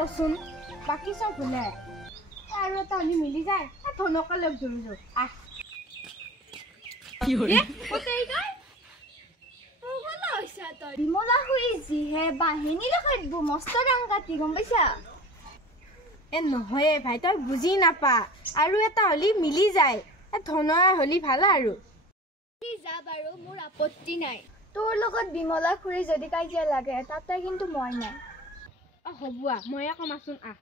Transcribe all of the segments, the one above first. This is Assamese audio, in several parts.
ৰচোন বাকী চব ভুলে আৰু এটা আমি মিলি যায় ধনকে লগ ধৰিছো আহ কি হৰে কতেই গৈ ওহলা হৈছে তই বিমলা হুই জিহে বাহিনী লখাইব মস্ত ৰং কাটি গম পাইছা এ নহয় ভাই তই বুজি নাপা আৰু এটা হলি মিলি যায় এ ধনয়া হলি ভাল আৰু কি যা বাৰু মোৰ আপত্তি নাই তোৰ লগত বিমলা খুৰি যদি কাজিয়া লাগে তাতে কিন্তু মই নাই অ হবুয়া ময়ে কমাচোন আহ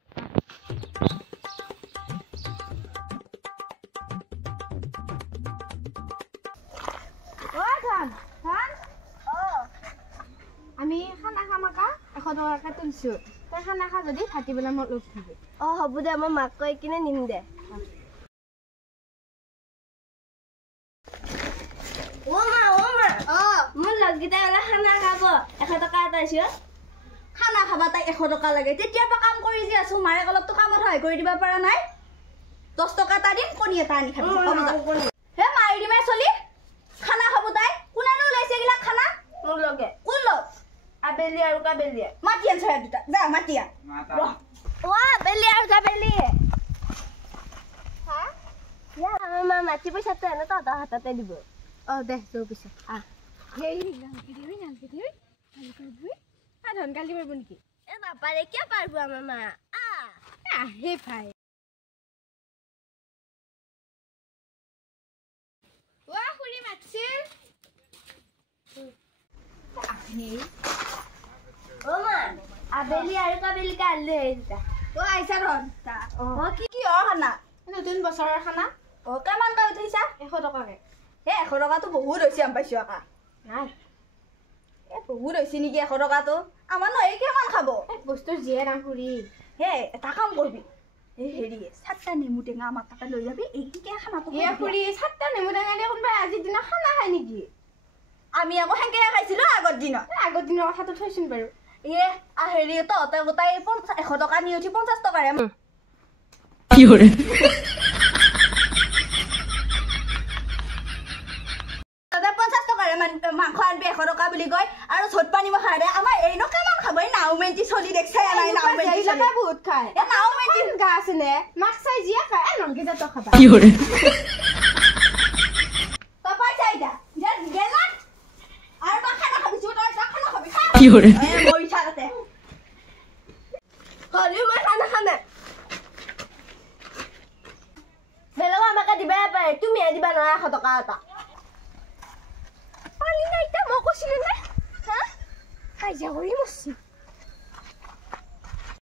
আমি খানা খামাকা 100 টকাকে তুলছো তই খানা খা যদি ভাতি বেলা মোক লগ ধৰিবি অ হ'ব দে মই মাক কৈ কিনে নিম দে ও মা অ মোৰ লগগিতা এলা খানা খাব 100 টকা আতাইছো খানা খাবা তাই 100 টকা লাগে তেতিয়া পা কাম কৰি যি আছো মায়ে অলপ তো কামত হয় কৰি দিবা পাৰা নাই 10 টকা তা দিম কোনি এটা আনি খাবি হে মাই দিমে চলি খানা খাব তাই কোনানো লাইছে গিলা খানা মোৰ লগে কোন লগ আবেলি আৰু কাবেলি মাটিয়ান ছয় দুটা যা মাটিয়া ও আবেলি আৰু কাবেলি হা ইয়া মামা মাটি পইচা তো এনে তহঁতৰ হাততে দিব অ দে যৌ পিছে আ হেই নালকি দিবি আ ধন কালি পারবো নেকি এ বাপারে কি পারবো মামা আ হে ভাই ওয়া খুরি মাছিল আহে ও মা আবেলি আৰু কাবেলি কালে হেইটা ও আইছা ৰনটা ও কি খানা নতুন বছৰৰ খানা ও কেমান কা উঠিছা 100 টকাকে হে 100 টকা তো বহুত হৈছে আম পাইছো আকা নাই এ বহুত হৈছে নেকি 100 টকা তো আমাৰ নই কেমান খাব বস্তু জিয়ে না খুৰি হে এটা কাম কৰবি এ হেৰি সাতটা নেমু টেঙা আমাৰ তাতে লৈ যাবি এইকে খানা তো হে খুৰি সাতটা নেমু টেঙা দি কোনবা আজি দিনা খানা খাই নেকি আমি আকৌ হেংকে খাইছিলো আগৰ দিনৰ কথাটো থৈছিন বাৰু এ আ হেৰি তো তই গোটাই 100 টকা নি উঠি 50 টকাৰে কি হৰে দাদা 50 টকাৰে মাংস আনবি 100 টকা বুলি কয় আৰু ঝট পানী মখা দে আমাৰ এইনো কেমান খাবই নাও মেন্টি চলি দেখছাই নাই নাও মেন্টি চলি বহুত খায় এ নাও মেন্টি গা আছেনে মাছ চাই জিয়া খায় এ ননকে যা তো খাবা কি হৰে তো পাইছাই দা যা গেলা আৰু তো খানা খাবি চুট আৰু খানা খাবি কি হৰে এ মই ইচ্ছাতে হলি মই খানা খামে বেলেগ আমাকে দিবা পায় তুমি দিবা না 100 টকা এটা পালি না এটা মই কৈছিলো না হা কাজিয়া কৰি মৰছি